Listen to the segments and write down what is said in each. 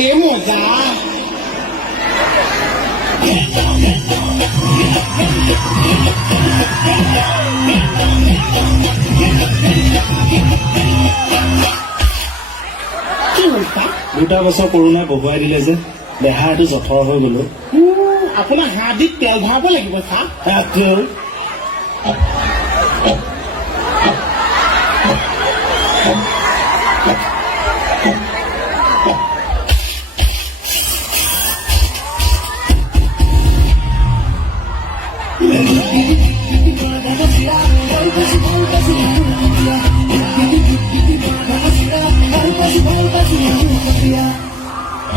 এই মজা কি হৈছে 2টা বছৰ কৰোণাই বহুৱাই দিলে যে দেহাটো জঠৰ হৈ গলো আপোনাৰ হাৰ্ডিত তেল ভৰাব লাগিব ছাৰ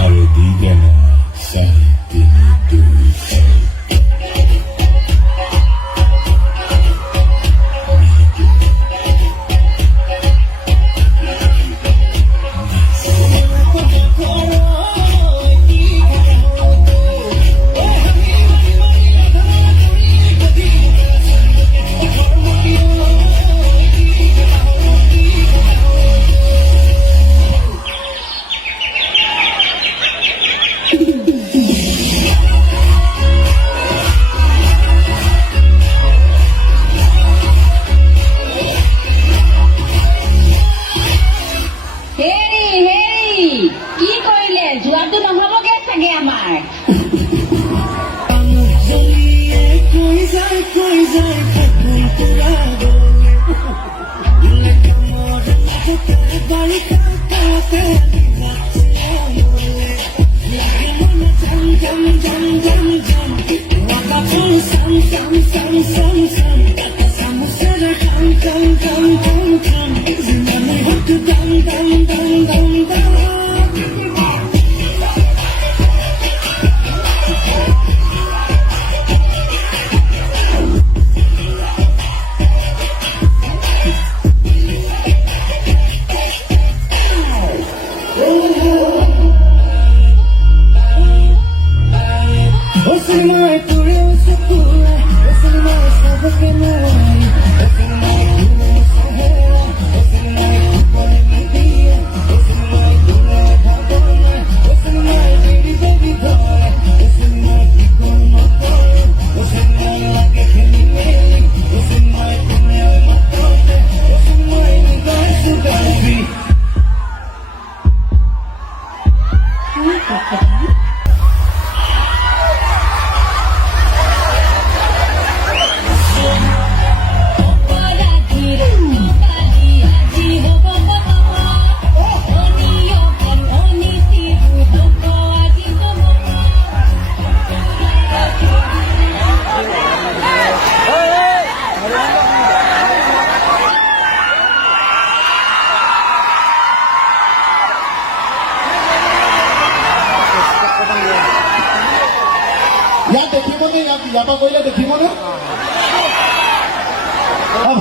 আৰু দি কেনে 4, 3, 2, 1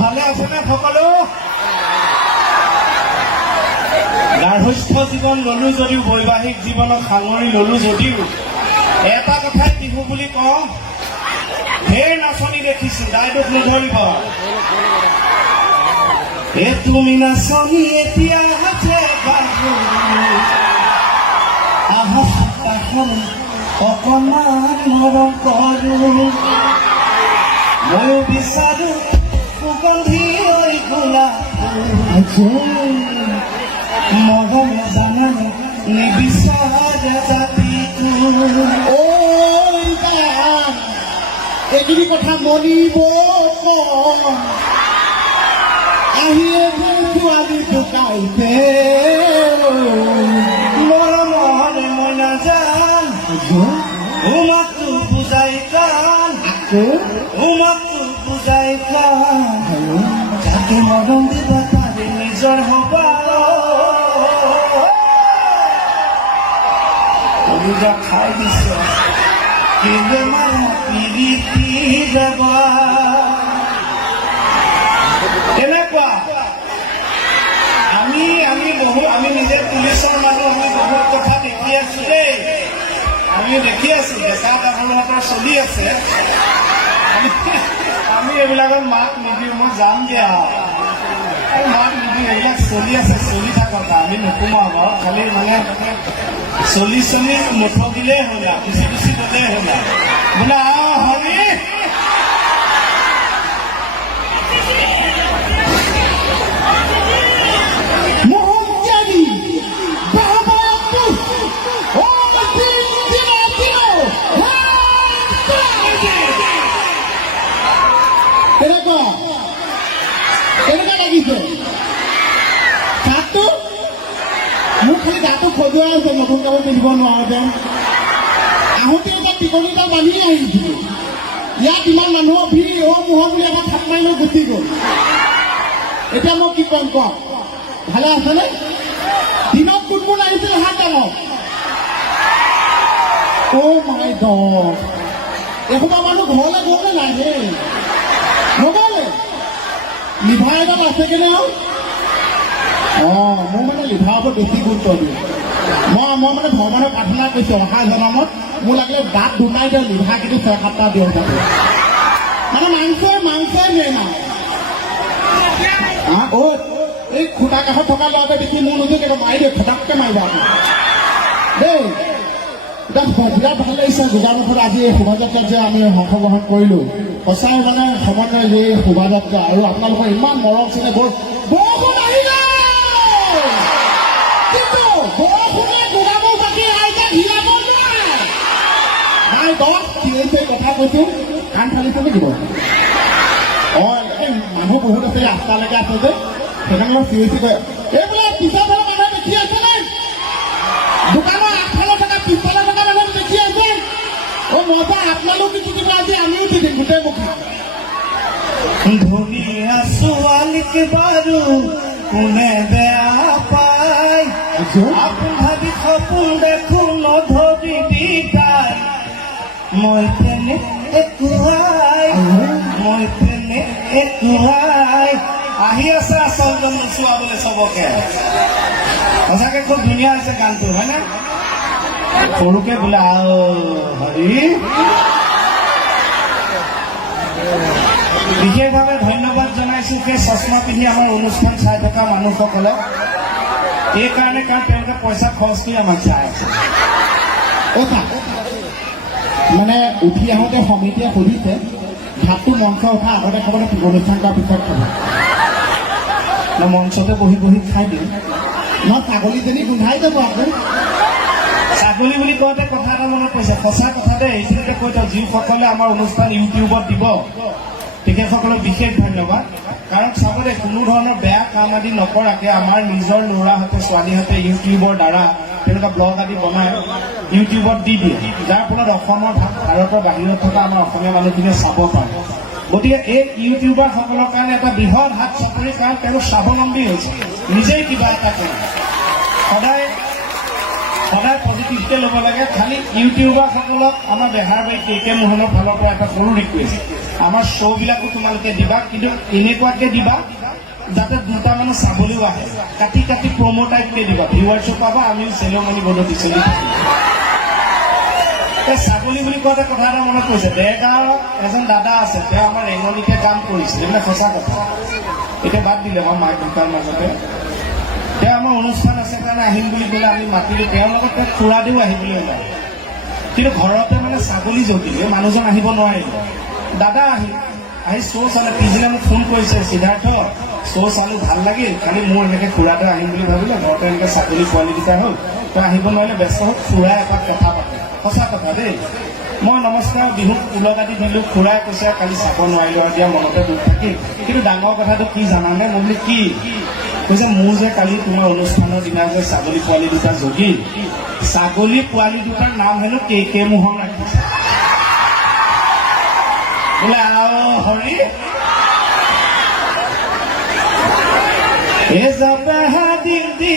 ভালে আছেনে সকলো গাৰ্হস্থ্য জীৱন ললো যদিও বৈবাহিক জীৱনত সাঙুৰি ললো যদিও এটা কথাই বিহু বুলি কওঁ ঢেৰ নাচনি দেখিছো দায়দোষ নধৰিব তুমি নাচনি এতিয়া অকণমান মৰম কৰো ময়ো বিচাৰো সুগন্ধি হৈ গোলাপ মৰমে জানানে নিবিচাৰে জাতিটো এইখিনি কথা মনিব আহিয়ে ছোৱালী ঢুকাইছে মৰমৰে মই নাজান উমাকটো বুজাই কান উমাকটো বুজাই কান যাতে মৰম দিব পাৰে নিজৰ হবা নিজৰ খাই দিছে কিন্তু পিৰিতি যাবা কেনেকুৱা আমি নিজে পুলিচৰ মানুহ আমি বহুত কথা দেখি আছো দেই আমি দেখি আছো ডেকা ডাঙৰ চলি আছে আমি এইবিলাকত মাত নিদিওঁ মই যামগে মাত নিদি এইবিলাক চলি আছে, চলি থাকক, আমি নোসোমাওঁ বাৰু, খালি মানে চলি নথকিলেই হ'ল আৰু গুচি গুচি গ'লেই হ'ল আৰু বোলে হৰি কেনেকুৱা লাগিছে চাহটো? মোক খালি গাটো খজুৱাই আছে, নতুন কাপোৰ পিন্ধিব নোৱাৰোঁতে। আহোঁতে এটা টিকনিটা বান্ধি আহিছিলোঁ, ইয়াত ইমান মানুহৰ ভিৰ, মোহৰ বুলি এটা থাপ মাৰি লৈ গুচি গ'ল। এতিয়া মই কি কৰিম কওক? ভালে আছেনে? দিনত কোন কোন আহিছিল হাত ডাঙৰ? অ' মাই গড, এসোপা মানুহ ঘৰলৈ গ'লে নাই দেই, নগ'লে। লিভাৰ এডাল আছে কেনে আৰু? মোৰ মানে লিভাৰৰ ওপৰত বেছি গুৰুত্ব দিওঁ। মই মানে ভগৱানক প্ৰাৰ্থনা কৰিছোঁ অহা জনমত মোৰ লাগিলে দাঁত দুটাই দিয়ে, লিভাৰ কিন্তু 6-7টা দিয়ক যাতে। মানে মাংসই মেইন আৰু। এই খুটা কাষত থকা ল'ৰাটোৱে দেখি মোৰ নোজোৰ কিন্তু মাৰি দিয়ে, ফটাককৈ মাৰিব আপুনি দেই। এতিয়া বিৰাট ভাল লাগিছে গোগামুখত আজি এই শোভাযাত্ৰাত যে আমি অংশগ্ৰহণ কৰিলোঁ। সঁচাই মানে সমন্বয় যে এই শোভাযাত্ৰা, আৰু আপোনালোকৰ ইমান মৰম চেনেহ। বৰষুণ আহিলে কিন্তু বৰষুণে গোগামুখবাসী ৰাইজে হিলাব নোৱাৰে। নাই দহ চিঞৰিছে কথা কৈছোঁ, কাণ ফালিছে নেকি বাৰু? এই মানুহ বহুত আছে, ৰাস্তালৈকে আছে যে, সেইকাৰণে মই চিঞৰিছে কয় এইবিলাক পিছৰ ফালে মানুহে দেখি আছে নাই? দোকানৰ আগফালে থকা পিছফালে থকা মানুহ দেখি আছে? মজা, আপোনালোকে কিবা আজি আমিও দিম গোটেই মুখী। ধুনীয়া ছোৱালীক বাৰু কোনে বেয়া পায়, আপোন ভাবি সপোন দেখো নধৰিবি তাই। মই তেনে একোৱাই আহি আছে আচলজন নোচোৱাবলৈ চবকে। সঁচাকে খুব ধুনীয়া হৈছে গানটো, হয় নে? সৰুকে বোলে হৰি। বিশেষভাৱে ধন্যবাদ জনাইছো সেই চশমা পিন্ধি আমাৰ অনুষ্ঠান চাই থকা মানুহসকলক, এই কাৰণে কাৰণ তেওঁলোকে পইচা খৰচ কৰি আমাক চাই আছে। মানে উঠি আহোঁতে সমিতিয়ে সুধিছে ভাতটো মঞ্চ উঠা আগতে খাব নে অনুষ্ঠান কৰাৰ পিছত খাব? মঞ্চতে বহি বহি খাই দিওঁ। ছাগলীজনী গোন্ধাই যাব আকৌ। ছাগলী বুলি কওঁতে কথা এটা মনত পৰিছে, সঁচা কথা দেই। এইখিনিতে কৈ থওঁ, যিসকলে আমাৰ অনুষ্ঠান ইউটিউবত দিব তেখেতসকলক বিশেষ ধন্যবাদ। কাৰণ চাব দেই, কোনো ধৰণৰ বেয়া কাম আদি নকৰাকে আমাৰ নিজৰ ল'ৰাহঁতে ছোৱালীহঁতে ইউটিউবৰ দ্বাৰা তেনেকুৱা ব্লগ আদি বনাই ইউটিউবত দি দিয়ে, যাৰ ফলত অসমৰ ভাৰতৰ বাহিৰত থকা আমাৰ অসমীয়া মানুহখিনিয়ে চাব পাৰে। গতিকে এই ইউটিউবাৰসকলৰ কাৰণে এটা বৃহৎ হাত চাপৰি, কাৰণ তেওঁলোক স্বাৱলম্বী হৈছে, নিজেই কিবা এটা কৰে। সদায় পজিটিভকে ল'ব লাগে। খালি ইউটিউবাৰসকলক আমাৰ বেহাৰবাৰী KK মোহনৰ ফালৰ পৰা এটা সৰু ৰিকুৱেষ্ট, আমাৰ শ্ব'বিলাকো তোমালোকে দিবা, কিন্তু এনেকুৱাকে দিবা যাতে দুটা মানুহ চাবলৈও আহে। কাটি প্ৰমো টাইপকে দিবা, ভিউৱাৰ্ছো পাবা, আমিও চেলোমণি বদতি চলি থাকিম। ছাগলী বুলি কওঁতে কথা এটা মনত পৰিছে, দেৰগাঁৱৰ এজন দাদা আছে, তেওঁ আমাৰ ৰেঙনিতে কাম কৰিছিল, এইবিলাক সঁচা কথা। এতিয়া বাদ দিলে আমাৰ মাক ঢুকাৰ মাজতে। তেওঁ আমাৰ অনুষ্ঠান আছে কাৰণে আহিম বুলি ক'লে আমি মাতিলোঁ, তেওঁৰ লগত তেওঁ খুৰাদেও আহিবলৈ ওলায়, কিন্তু ঘৰতে মানে ছাগলী জগিলে, মানুহজন আহিব নোৱাৰিলে। দাদা আহি শ্ব' চালে, পিছদিনা মোক ফোন কৰিছে, সিদ্ধাৰ্থ শ্ব' চালোঁ ভাল লাগিল, খালি মোৰ এনেকৈ খুৰাদেও আহিম বুলি ভাবিলে, ঘৰতে এনেকৈ ছাগলী পোৱালিকেইটা হ'ল, তই আহিব নোৱাৰিলে, ব্যস্ত হ'ল। খুৰাই এপাক কথা পাতে, সঁচা কথা দেই। মই নমস্কাৰ বিহুত ওলগ আদি দিলোঁ, খুৰাই কৈছে কালি চাব নোৱাৰিলোঁ আৰু দিয়া মনতে দুখ থাকিল, কিন্তু ডাঙৰ কথাটো কি জানানে? মই বোলো কি? কৈছে মোৰ যে কালি তোমাৰ অনুষ্ঠানৰ দিনা যে ছাগলী পোৱালি দুটা জগিল, ছাগলী পোৱালি দুটাৰ নাম হেনো KK মোহন ৰাখিছে। বোলে হৰি দিন দি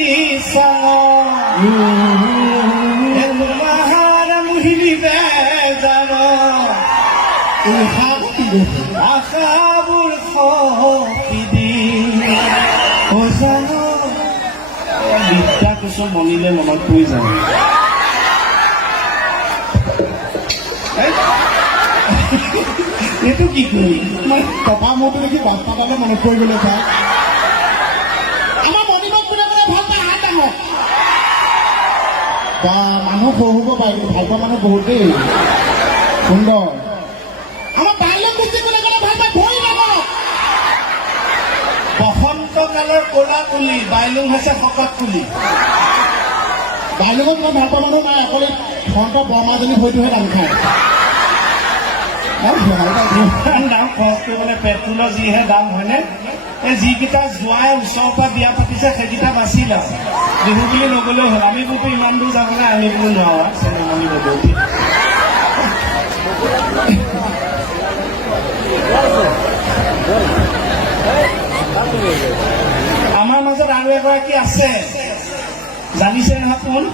মুহিলি বেজাৰ আশাবোৰ বিদ্যা কুশল মনিলে মনত পৰি যায়। এইটো কি কৰি টকা মোৰটো দেখি বাস্তাডালে মনত পৰি গ'লে চাই বা মানুহ সৰু হ'ব পাৰে কিন্তু ভাল পোৱা মানুহ বহুত দেই সুন্দৰ আমাৰ বাইলেন গোষ্ঠী কোনে কোনে ভাল পায় ভৰি যাব বসন্ত কালৰ ক'লা কুলি বাইলুং হৈছে শকত কুলি বাইলেনত মই ভাল পোৱা মানুহ নাই অকলে ফ্ৰণ্টৰ বৰমাজনী ভৰিটোহে দাম খায় ইমান দাম খৰচ কৰিবলৈ পেট্ৰলৰ যিহে দাম হয়নে এই যিকেইটা জোৱাই ওচৰৰ পৰা বিয়া পাতিছে সেইকেইটা বাচি লওঁ বিহু বুলি নগলেও হ'ল আমি বোলো ইমান দূৰ যাবলৈ আহিবলৈ নোৱাৰো চেনেমণি বদৌতি আমাৰ মাজত আৰু এগৰাকী আছে জানিছে নহয় কোন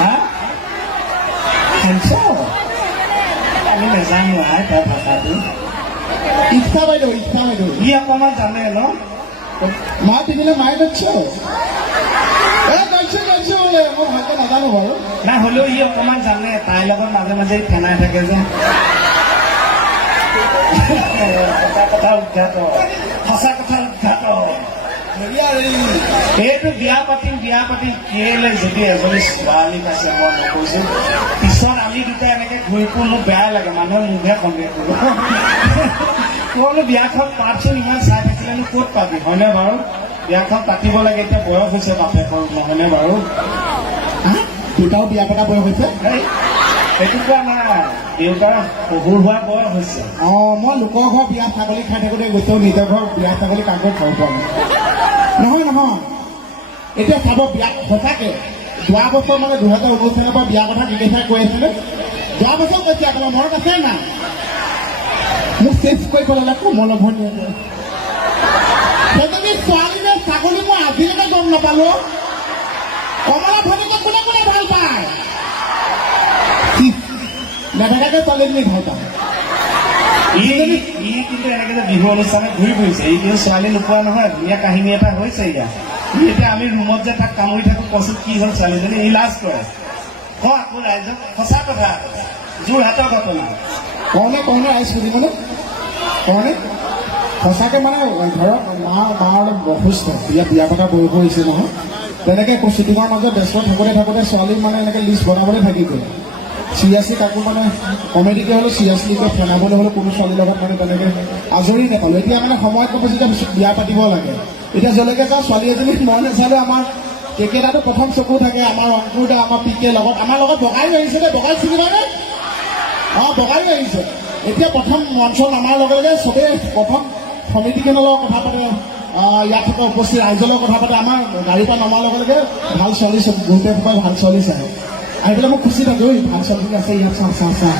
হা আমি নাজানো আই তাৰ ভাষাটো ইচ্ছা বাইদেউ ই অকণমান জানে ন মা পিন্ধিলে মায়ে যাচ্ছে যাচ্ছে বোলে মই ভালকে নাজানো বাৰু নাই হ'লেও ই অকণমান জানে তাইৰ লগত মাজে মাজে ফেনাই থাকে যে সঁচা কথা উদ্ঘাট এইটো বিয়া পাতিম কেলে যদি এজনী ছোৱালী পাইছে মই নকৈছো পিছত আমি দুটা এনেকে ঘূৰি ফুৰো মোক বেয়া লাগে মানুহে মোকহে সন্দেহ কৰিব ক'লো বিয়াখন পাতচোন ইমান চাই থাকিলেনো ক'ত পাবি হয়নে বাৰু বিয়াখন পাতিব লাগে এতিয়া বয়স হৈছে বাপেকৰ নহয়নে বাৰু দেউতাও বিয়া পতা বয়স হৈছে সেইটো কোৱা নাই দেউতাৰ শহুৰ হোৱা বয়স হৈছে মই লোকৰ ঘৰ বিয়া ছাগলী খাই থাকোঁতে গৈছোঁ নিজৰ ঘৰ বিয়া ছাগলী কাকো খাব পোৱা নাই নহয় এতিয়া চাব বিয়া সঁচাকে যোৱা বছৰ মানে 2019 চনৰ পৰা বিয়া কথা বিদেশাই কৈ আছিলে যোৱা বছৰ কৈছে আপোনাৰ মনত আছে না মোক চেঞ্জ কৰি পেলালে কোমল ভনী সেইজনী ছোৱালী নে ছাগলী মই আজিলৈকে গম নাপালো কমলা ভনীকে কোনে কোনে ভাল পায় নেদেখাকে ছোৱালীজনী ভাল পায় ই কিন্তু এনেকে যে বিহু অনুষ্ঠানত ঘূৰি ফুৰিছে ই কিন্তু ছোৱালী নোপোৱা নহয় ধুনীয়া কাহিনী এটা হৈছে ইয়াত এতিয়া আমি ৰুমত যে তাক কামুৰি থাকো কচোন কি হ'ল ছোৱালীজনী ই লাজ কৰে আকৌ ৰাইজক সঁচা কথা যোৰহাটৰ ঘটনা কওঁনে আইচ সুধিবনে কওঁনে সঁচাকে মানে ঘৰত মা অলপ অসুস্থ বিয়া পতা বয়স হৈছে নহয় তেনেকে শ্বুটিঙৰ মাজত ব্যস্ত থাকোঁতে ছোৱালী মানে এনেকে লিষ্ট বনাবলৈ থাকি গ'ল চিৰিয়াছলি কাকো মানে কমেডিকে হ'লেও চিৰিয়াছলিকৈ ফেনাবলৈ হ'লেও কোনো ছোৱালীৰ লগত মানে তেনেকে আজৰি নাপালোঁ এতিয়া মানে সময়ত ক'ব যেতিয়া বিয়া পাতিব লাগে এতিয়া যলৈকে যাওঁ ছোৱালী এজনী মই নাচালোঁ আমাৰ কেকেটাটো প্ৰথম চকু থাকে আমাৰ অংকুৰ দা আমাৰ পিকে লগত আমাৰ লগত বগাই আহিছে দেই বগাই চিনি পায়নে বগাই আহিছে এতিয়া প্ৰথম মঞ্চ নামাৰ লগে লগে চবেই প্ৰথম সমিতিখনৰ লগত কথা পাতে ইয়াত থকা উপস্থিত ৰাইজৰ লগত কথা পাতে আমাৰ গাড়ীৰ পৰা নমাৰ লগে লগে ভাল ছোৱালী গোটেই সোপাই ভাল ছোৱালী চায় আহি পেলাই মোক খুচি থাকো ভাল ছোৱালী আছে ইয়াত চা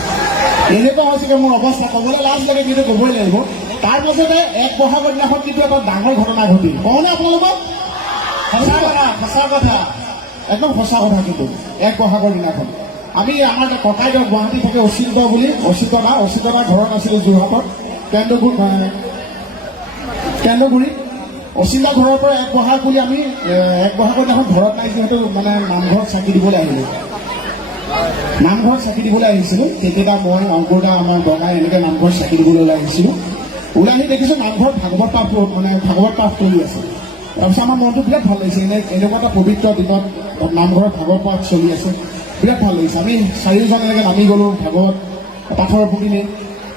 এনেকুৱা হৈছেগে মোৰ অৱস্থা ক'বলৈ লাজ লাগে কিন্তু ক'বই লাগিব তাৰ পাছতে এক বহাগৰ দিনাখন কিন্তু এটা ডাঙৰ ঘটনা ঘটিল কওঁনে আপোনালোকক সঁচা কথা একদম সঁচা কথা কিন্তু এক বহাগৰ দিনাখন আমি আমাৰ ককাইদেউ গুৱাহাটী থাকে অচিন্ত দা ঘৰত আছিলে যোৰহাটত কেন্দ্ৰগুৰি অচিন্ত ঘৰৰ পৰা এক বহাগ বুলি আমি এক বহাগৰ দিনাখন ঘৰত নাই যিহেতু মানে নামঘৰত চাকি দিবলৈ আহিছিলোঁ তেতিয়াবা মই অংকুৰ দা আমাৰ বগাই এনেকৈ নামঘৰত চাকি দিবলৈ ওলাই আহিছিলোঁ ওলাই আহি দেখিছোঁ নামঘৰত ভাগৱত পাঠ কৰি আছে তাৰপিছত আমাৰ মনটো বিৰাট ভাল লাগিছে এনেকুৱা এটা পবিত্ৰ দিনত নামঘৰত ভাগৱত পাঠ চলি আছে বিৰাট ভাল লাগিছে আমি চাৰিওজন এনেকৈ নামি গ'লোঁ ভাগৱত পাঠৰ পুতিলে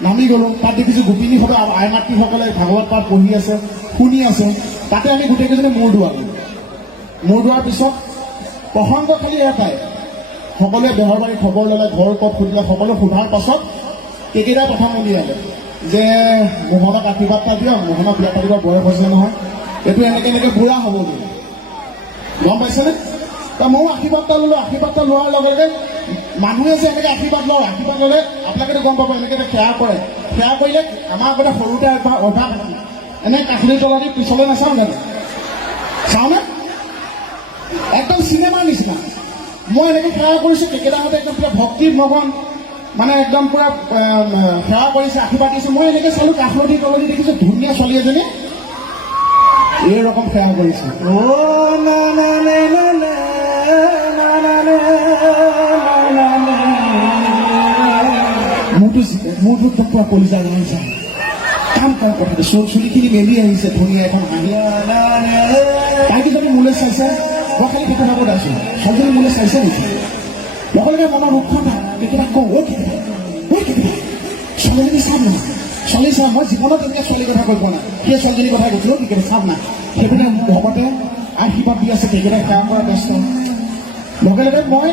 নামি গ'লোঁ তাত দেখিছোঁ গোপিনীসকলে আই মাতৃসকলে ভাগৱত পাঠ পঢ়ি আছে শুনি আছে তাতে আমি গোটেইকেইজনে মূৰ দোৱাৰ পিছত প্ৰসংগ খালি এটাই সকলোৱে বেহৰবাৰী খবৰ ল'লে ঘৰ ক'ত সুধিলে সকলো সোধাৰ পাছত কেইকেইটা প্ৰথম উলিয়ালে যে মোহনক আশীৰ্বাদ এটা দিয়ক মোহনক বিয়া পাতিব বয়স হৈছে নহয় এইটো এনেকৈ বুঢ়া হ'ব বুলি গম পাইছেনে ময়ো আশীৰ্বাদ এটা ল'লোঁ আশীৰ্বাদ এটা লোৱাৰ লগে লগে মানুহে যে এনেকৈ আশীৰ্বাদ ল'লে আপোনালোকেতো গম পাব এনেকৈ সেৱা কৰিলে আমাৰ আগতে সৰুতে অভ্যাস আছিল এনে কাঠলিৰ তলা দি পিছলৈ নাচাওঁ জানো চাওঁনে একদম চিনেমাৰ নিচিনা মই এনেকৈ সেৱা কৰিছোঁ কেইকেইটাহঁতে একদম পুৰা ভক্তিৰ মগন মানে একদম পুৰা সেৱা কৰিছে আশীৰ্বাদ দিছোঁ মই এনেকৈ চালোঁ কাঠলতি তলদি দেখিছোঁ ধুনীয়া ছোৱালী এজনী এই ৰকম সেৱা কৰিছে মোৰটো পুৰা কলিজা ৰং যায় কাম কথাটো চুলিখিনি মেলি আহিছে ধুনীয়া এখন হাঁহি তাইকে যদি মোলৈ চাইছে মই খালি সেইটো ভাবত আছো ছোৱালীজনী মোলৈ চাইছে নেকি লগে লগে মনৰ মুখখন কেতিয়াবা কওঁ ছোৱালীজনী চাম না ছোৱালী চাম মই জীৱনত তেনেকৈ ছোৱালীৰ কথা কৈ পোৱা নাই সেই ছোৱালীজনীৰ কথা কৈছিলো কেতিয়াবা চাম না সেইপিনে ভকতে আশীৰ্বাদ দি আছে সেইকেইটা সেৱা কৰা ব্যস্ত লগে লগে মই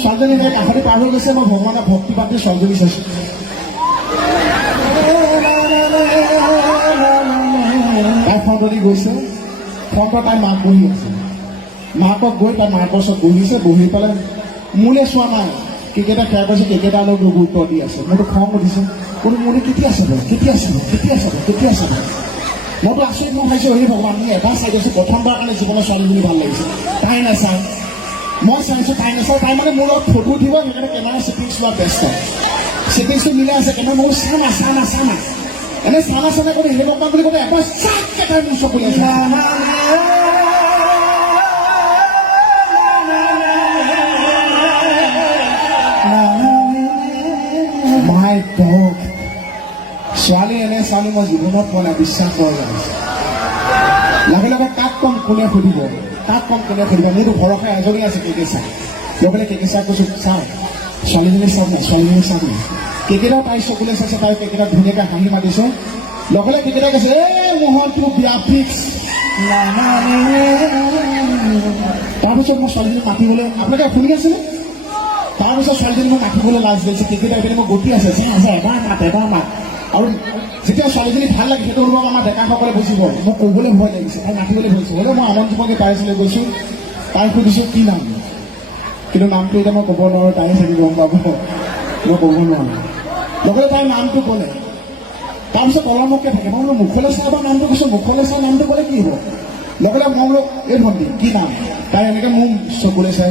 ছোৱালীজনী তাই কাষতে পাৰ হৈ গৈছে মই ভগৱানৰ ভক্তি পাতি ছোৱালীজনী চাইছো তাই ফ্ৰণ্টদি গৈছে ফ্ৰণ্টত তাই মাক বহি আছে মাকক গৈ তাই মাকৰ ওচৰত বহিছে বহি পেলাই মোলৈ চোৱা নাই কেইকেইটা খেয়াৰ কৰিছে কেইকেইটা অলপ গুৰুত্ব দি আছে মোৰতো খং উঠিছে কোনো মোলৈ কেতিয়া চাব মইতো আচৰিত মই ভাবিছোঁ হেৰি ভগৱান মই এবাৰ চাই গৈছোঁ প্ৰথমবাৰ কাৰণে জীৱনৰ ছোৱালীজনী ভাল লাগিছে তাই নাচায় মই চাইছোঁ তাই নাচায় তাই মানে মোৰ লগত ফটো উঠিব সেইকাৰণে কেমেৰা ছেটিংছ লোৱা ব্যস্ত ছেটিংছটো মিলাই আছে কেমেৰা মই চানা এনে চানা কৰি হেৰি লগ বুলি ক'লে এবাৰ চাককৈ তাই মোৰ চকুলে আছে মাই গড ছোৱালী এনে ছোৱালী মই জীৱনত পোৱা নাই বিশ্বাস কৰা যায় লগে লগে কাক কম কোনে সুধিব মোৰতো ভৰসা এজনী আছে কেকেচা লগে লগে কেকেচাক কৈছোঁ চাওঁ ছোৱালীজনী চাওক নাই কেকেইটাও তাই চকুলে চাইছে তাই কেকেইটা ধুনীয়াকৈ হাঁহি মাতিছে লগে লগে কেকেইটা কৈছে মোহনটো বিয়া ফিক্স তাৰপিছত মই ছোৱালীজনী মাতিবলৈ আপোনালোকে শুনি আছেনে তাৰপিছত ছোৱালীজনী মোক মাতিবলৈ লাজ লাগিছে কেকেইটা এইপিনে মোক গতি আছে এবাৰ মাত আৰু যেতিয়া ছোৱালীজনী ভাল লাগে সেইটো অনুভৱ আমাৰ ডেকাসকলে বুজিব মোক ক'বলৈ ভয় লাগিছে তাই মাতিবলৈ ভয় হ'লেও মই আমন জীৱনকে পাৰিছিলে গৈছোঁ তাই সুধিছোঁ কি নাম কিন্তু নামটো এতিয়া মই ক'ব নোৱাৰোঁ তাই চাগে গম পাব মই ক'ব নোৱাৰোঁ লগতে তাইৰ নামটো ক'লে তাৰপিছত তলমুখকৈ থাকে মই বোলো মুখলৈ চাই এবাৰ নামটো কৈছোঁ মুখলৈ চাই নামটো ক'লে কি হ'ব লগতে মই বোলো এই ভণ্টি কি নাম তাই এনেকৈ মোৰ চকুলৈ চাই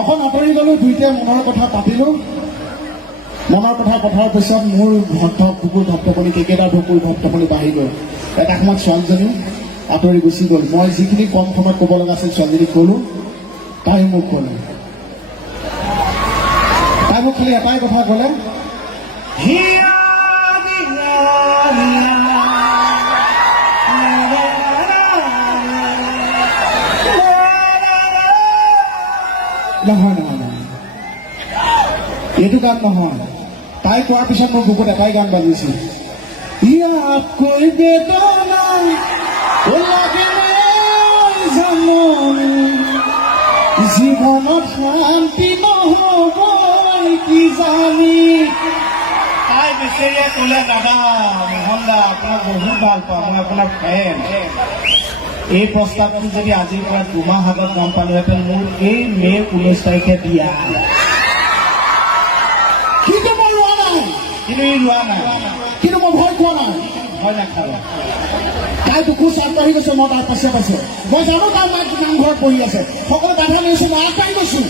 অকণ আঁতৰি গ'লোঁ দুইটাই মনৰ কথা পাতিলোঁ মনৰ কথা পতাৰ পিছত মোৰ কুকুৰ ধপধপনি কেইকেইটা কুকুৰ ধপধপনি বাঢ়ি গ'ল এটা সময়ত ছোৱালীজনী আঁতৰি গুচি গ'ল মই যিখিনি কম সময়ত ক'ব লগা আছিল ছোৱালীজনীক ক'লোঁ তাই মোক ক'লে তাই মোক খালি এটাই কথা ক'লে নহয় এইটো গান নহয় তাই কোৱাৰ পিছত মোৰ বুকুত এটাই গান বাজিছিল ইয়াতকৈ বেদনা লাগে জীৱনত শান্তি নহ'ব কি জানি তাই বেচেৰীয়ে ক'লে দাদা মোহন দা আপোনাক বহুত ভাল পাওঁ মই আপোনাৰ ফেন এই প্ৰস্তাৱটো যদি আজিৰ পৰা 2 মাহ আগত গম পালোহেঁতেন মোৰ এই মে' 19 তাৰিখে বিয়া কিন্তু মই ৰোৱা নাই কিন্তু মই ভয় খোৱা নাই ভয় নাখালে তাই দুখোজ আগবাঢ়ি গৈছে মই তাৰ পাছে মই জানো তাই মাক নামঘৰত বহি আছে সকলো বাধা লৈছোঁ মই আগবাঢ়ি গৈছোঁ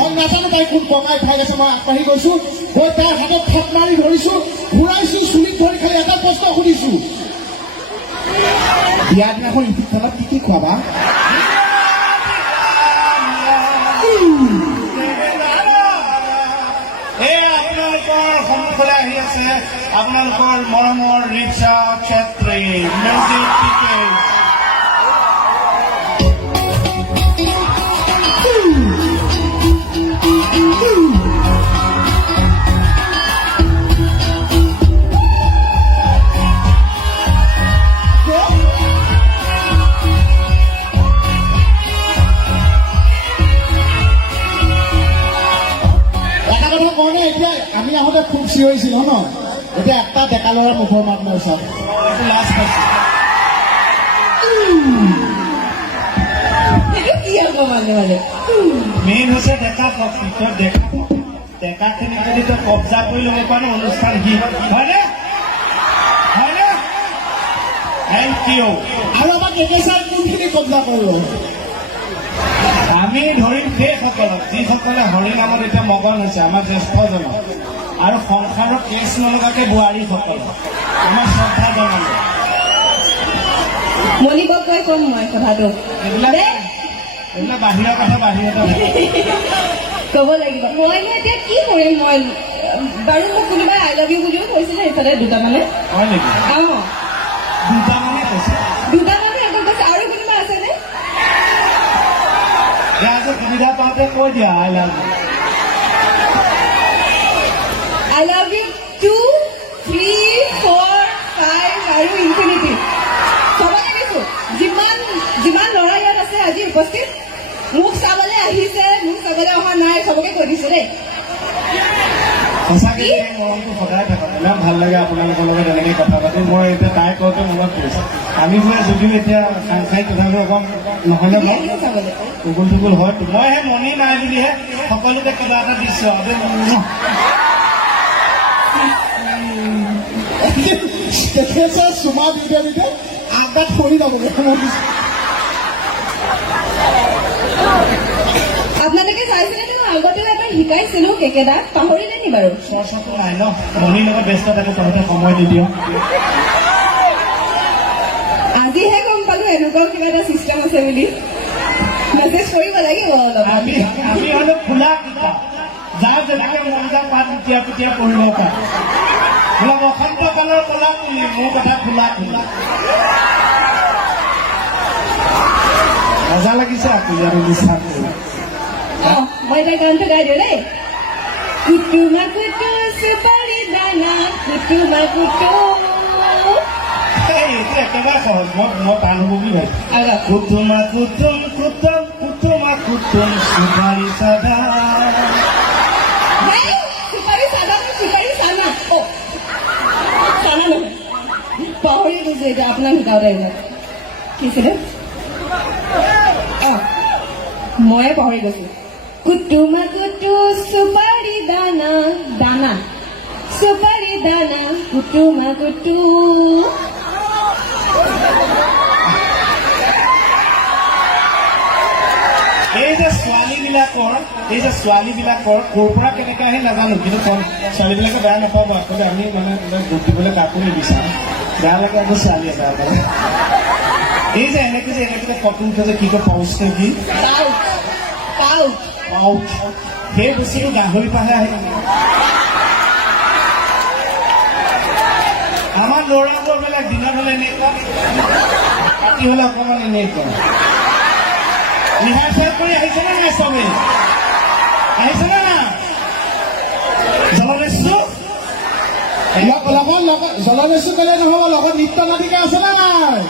মই নাজানো তাই কোন কমাই খাই গৈছে মই আগবাঢ়ি গৈছোঁ গৈ তাইৰ হাতত থাপ মাৰি ধৰিছোঁ ঘূৰাইছোঁ চুলিত ধৰি খালি এটা প্ৰশ্ন সুধিছোঁ বিয়া দিনাখন ইউটিউবখনত কি খোৱাবা আপোনালোকৰ সন্মুখলৈ আহি আছে আপোনালোকৰ মৰমৰ ৰিক্সা ক্ষেত্ৰী মিউজিক টিকেট এতিয়া আমি আহোঁতে খুব চিঞৰিছিল ন এতিয়া এটা ডেকা ল'ৰাৰ মুখৰ মাত নাই চাওক এইটো লাজ পাইছোঁ মেইন হৈছে ডেকা পক্ষী তই ডেকাখিনি যদি তই কব্জা কৰি ল'ব পাৰ ন অনুষ্ঠান কি হয়নে থেংক ইউ আৰু আমাক একেচাই কোনখিনি কব্জা কৰিলোঁ আমি ধৰিম সেইসকলক যিসকলে হৰি নামত এতিয়া মগন হৈছে আমাৰ জ্যেষ্ঠজনক আৰু সংসাৰত কেছ নলগাকৈ বোৱাৰীসকল আমাৰ শ্ৰদ্ধা জনাব মণিকক কৈ ক'ম মই কথাটো এইবিলাক বাহিৰৰ কথা বাহিৰতে ক'ব লাগিব মইনো এতিয়া কি কৰিম মই বাৰু মোক কোনোবাই আই লাভ ইউ বুলিও কৈছিলে এইফালে দুটা মানে হয় নেকি অঁ দুটা মানে কৈছে দুটা মানে একদম কৈছে আৰু কোনোবা আছেনে ইয়াৰ যে সুবিধা পাওঁতে কৈ দিয়া I love you I love you 2, 3, 4, 5 আৰু ইনফিনিটি চবকে দিছোঁ যিমান ল'ৰা ইয়াত আছে আজি উপস্থিত মোক চাবলৈ আহিছে মোক চাবলৈ অহা নাই চবকে কৈ দিছোঁ দেই সঁচাকৈ এই মৰমটো সদায় থাকক ইমান ভাল লাগে আপোনালোকৰ লগত এনেকৈ কথা পাতি মই এতিয়া তাই কওঁতে মনত পৰিছোঁ আমি বোলে যদিও এতিয়া সাংসাৰিক কথাবোৰ অকণ নহ'লে বাৰু আহিও চাবলৈ টুকুল টুকুল হয়তো মই সেই মনি নাই বুলিহে সকলোকে কিবা এটা দিছোঁ আৰু তেখেতে চুমা দিওঁতে আগাত পৰি যাবগৈ আপোনালোকে চাইছিলে নে মই আগতেও এবাৰ শিকাইছিলোঁ কেক এটা পাহৰিলে নি বাৰু চৰ্চাটো নাই ন মনিৰ লগত ব্যস্ত থাকে তহঁতে সময় নিদিয় আজিহে গম পালো এনেকুৱাও কিবা এটা চিষ্টেম আছে বুলি মেছেজ কৰিব লাগিব অলপ আমি হ'লে খোলা কিতাপ যাৰ যেনেকে মন যায় পাত পিটিয়া পিটিয়া পঢ়িব পাৰে বোলে বসন্ত কালৰ কলা পুলি মোৰ কথা খোলা খোলা মজা লাগিছে আকৌ ইয়াৰ বিশ্বাস কৰি অঁ মই এতিয়া গানটো গাই দিওঁ দেই কুটুমা কুটু চুপাৰী দানা কুটুমা কুটু এইটো একেবাৰে সহজ মই টান হ'ব বুলি ভাবিছোঁ আগত কুটুমা কুটুম কুটুম কুটুমা কুটুম সুপাৰি চাদা নাই চুপাৰী চানা চুপাৰী চানা অঁ চানা নহয় পাহৰি গৈছোঁ এতিয়া আপোনাক শিকাওঁতে এইবিলাক কি আছিলে অঁ ময়ে পাহৰি গৈছোঁ কুটুমা কুটু চুপাৰী দানা দানা চুপাৰী দানা কুটুমা কুটু এই যে ছোৱালীবিলাকৰ ক'ৰ পৰা কেনেকৈ আহে নাজানো কিন্তু ছোৱালীবিলাকে বেয়া নাপাব আচলতে আমি মানে গোট দিবলৈ কাকো নিবিচাৰোঁ বেয়া লাগে আকৌ ছোৱালী এটা মানে এই যে এনেকৈ ফটো উঠে যে কি কয় পাউচটো কি পাউচ পাউচ সেই বস্তুটো গাহৰি পাহে আহে আমাৰ ল'ৰাবোৰ বিলাক দিনত হ'লে এনেকুৱা ৰাতি হ'লে অকণমান এনেকুৱা ৰিহাৰ্চেল কৰি আহিছেনে নাই চবেই আহিছেনে না জলবেশটো লগত জলবেশু ক'লে নহ'ব লগত নৃত্য নাটিকা আছে নে নাই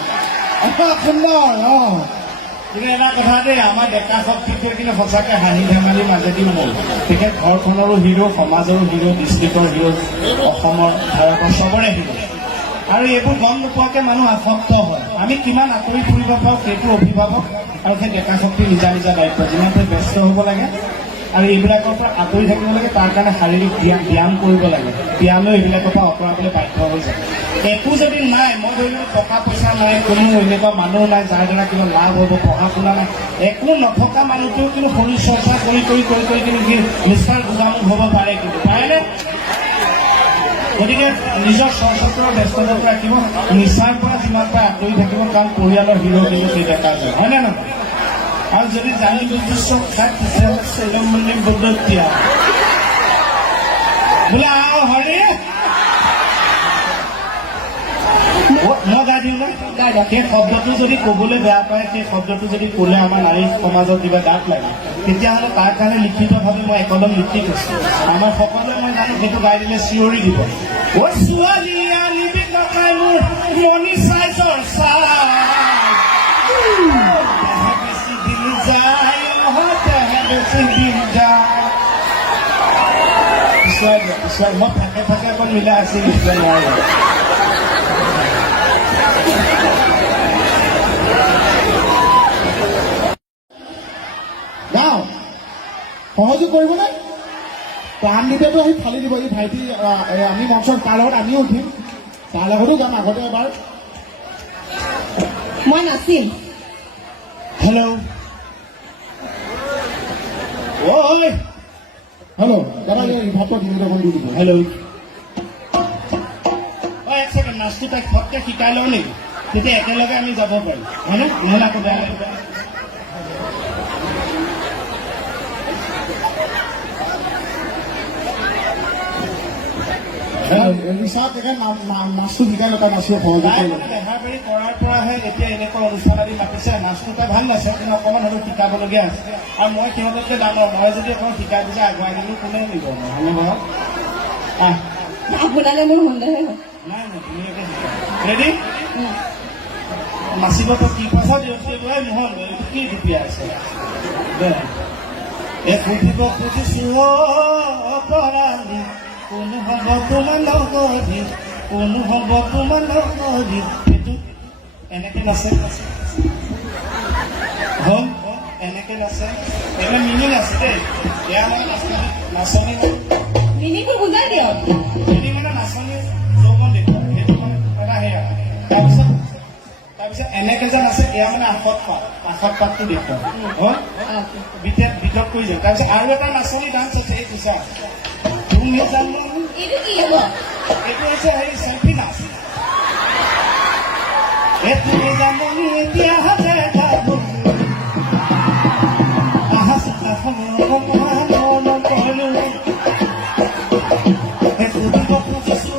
সুন্দৰ অঁ কিন্তু এটা কথা দেই আমাৰ ডেকা শক্তিটোৱে কিন্তু সঁচাকৈ হাঁহি ধেমালিৰ মাজেদি মূল তেখেত ঘৰখনৰো হিৰো সমাজৰো হিৰো ডিষ্ট্ৰিক্টৰ হিৰো অসমৰ ভাৰতৰ চবৰে হিৰো আৰু এইবোৰ গম নোপোৱাকৈ মানুহ আসক্ত হয় আমি কিমান আঁতৰি ফুৰিব পাৰোঁ সেইটো অভিভাৱক আৰু সেই ডেকা শক্তিৰ নিজা দায়িত্ব যিমানটো ব্যস্ত হ'ব লাগে আৰু এইবিলাকৰ পৰা আঁতৰি থাকিব লাগে তাৰ কাৰণে শাৰীৰিক ব্যায়াম কৰিব লাগে ব্যায়ামেও এইবিলাকৰ পৰা আঁতৰাবলৈ বাধ্য হৈ যায় একো যদি নাই মই ধৰিলোঁ টকা পইচা নাই কোনো এনেকুৱা মানুহ নাই যাৰ দ্বাৰা কিবা লাভ হ'ব পঢ়া শুনা নাই একো নথকা মানুহটোও কিন্তু শৰীৰ চৰ্চা কৰি কিন্তু নিষ্ঠাৰ গোলামুখ হ'ব পাৰে কিন্তু পাৰেনে গতিকে নিজৰ চৰ্চাটোৰ ব্যস্ততাটো ৰাখিব নিচাৰ পৰা যিমান পাৰে আঁতৰি থাকিব কাৰণ পৰিয়ালৰ হিৰো কিন্তু সেই দেখা যায় হয়নে নহয় আৰু যদি জানি বুজি চব খাই তেতিয়াহ'লে চেৰেমনি বদতিয়া বোলে আহ হৰি মই গাই দিওঁ না সেই শব্দটো যদি ক'বলৈ বেয়া পায় সেই শব্দটো যদি ক'লে আমাৰ নাৰী সমাজত কিবা গাত লাগে তেতিয়াহ'লে তাৰ কাৰণে লিখিতভাৱে মই একদম লিখি কৈছোঁ আমাৰ সকলোৱে মই জানো সেইটো গাই দিলে চিঞৰি দিব অ' ছোৱালী আনিবি নকাই মোৰ মনি চাইজৰ চাই বেছি দিন যায় বেছি দিন যায় পিছুৱাই মই থাকে অকণ মিলাই আছিল এতিয়া নোৱাৰিম গাওঁ সহযোগ কৰিবনে প্ৰাণ দিতেতো আহি ফালি দিব এই ভাইটি আমি মঞ্চত তাৰ লগত আমিও উঠিম তাৰ লগতো যাম আগতে এবাৰ মই নাচিম হেল্ল' ঐ হেল্ল' দাদা এই ভাতটো তিনিটা কৰি দি দিব হেল্ল' এক ছেকেণ্ড নাচটো তাইক ফটকৈ শিকাই লওঁ নেকি তেতিয়া একেলগে আমি যাব পাৰিম হয়নে নহ'লে আকৌ বেয়া লাগিব ৰিচাৰ্জ জেগাত নাচটো শিকাই লতা নাচিব সহযোগ তাই কৰিলে মানে বেহাৰবাৰী কৰাৰ পৰাহে এতিয়া এনেকুৱা অনুষ্ঠান আদি মাতিছে নাচটো তাই ভাল নাচে কিন্তু অকণমান হ'লেও শিকাবলগীয়া আছে আৰু মই সিহঁততকৈ ডাঙৰ মই যদি অকণমান শিকাই দিছে আগুৱাই দিলোঁ কোনে নিব নহ'লে বাৰু আপোনালে মোৰ সন্দেহে হয় নাই নাই ধুনীয়াকৈ শিকাই ৰেডি নাচিবতো কি পইচা দিওঁ মোহন কি দুপিয়া আছে দে এ ফুটিব খুজিছো পৰালি কোন হ'ব তোমাৰ লগৰী কোন হ'ব তোমাৰ লগৰী সেইটো এনেকে নাচে হ'ল এনেকে নাচে এটা মিনিং আছে দেই এয়া মানে নাচনী মিনিংটো বুজাই দিয়ক মিনিং মানে নাচনী যৌৱন দেখুৱায় সেইটো মানে এটা সেয়া তাৰপিছত এনেকে যেন আছে এয়া মানে আঠত পাতটো দেখুৱায় হ'ল ভিতৰত কৰি যায় তাৰপিছত আৰু এটা নাচনী ডান্স আছে এই দুটা তুমি জানো এইটো কি হ'ব এইটো হৈছে হেৰি চেল্ফি নাচ এই তুমি জানো এতিয়া হাতে যাবো আহা চাকা মন কলো এই তুমি খুজিছো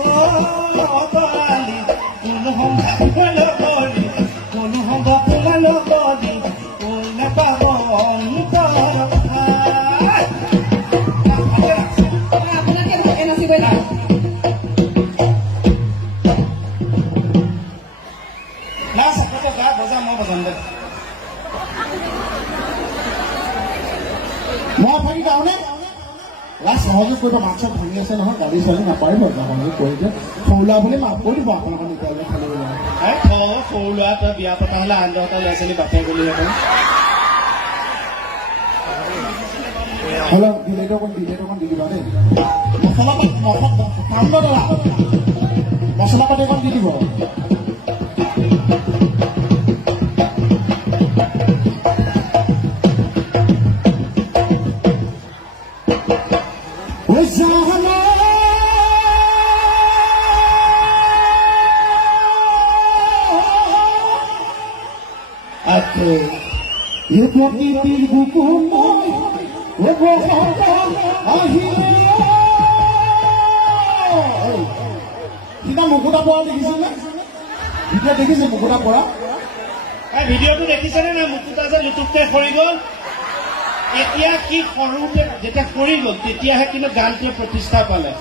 পৰালি কোন হ'ব তোমাৰ লগৰী কোন হ'ব তোমাৰ লগৰী কোনে পাব অন্তৰ আপোনাকে ভালকে নাচিবই লাগিব না চাপতে গা বজা মই বজাম দে মই ভাগি যাওঁনে লাষ্ট সহযোগ কৰিব মাছ চাপ ভাঙি আছে নহয় গাড়ী চালি নাপাৰিব সহযোগ কৰি দিয়ে সৰু ল'ৰা বুলি মাফ কৰি দিব আপোনালোকৰ নিকললে খালি সৰু ল'ৰা তই বিয়া পতা হ'লে আন দহটা ল'ৰা ছোৱালী বাপে গ'লি হেঁতেন হ'লেও ডিলেটো অকণ দি দিবা দেই মছলা মছলা পাতি অকণ দি দিব প্ৰকৃতিৰ বুকুৰ মই কিবা মুকুতা পৰা দেখিছেনে ভিডিঅ' দেখিছে মুকুতা পৰা ভিডিঅ'টো দেখিছেনে না মুকুতা যে লুটুকতে সৰি গ'ল এতিয়া কি সৰুতে যেতিয়া সৰি গ'ল তেতিয়াহে কিন্তু গানটোৱে প্ৰতিষ্ঠা পালে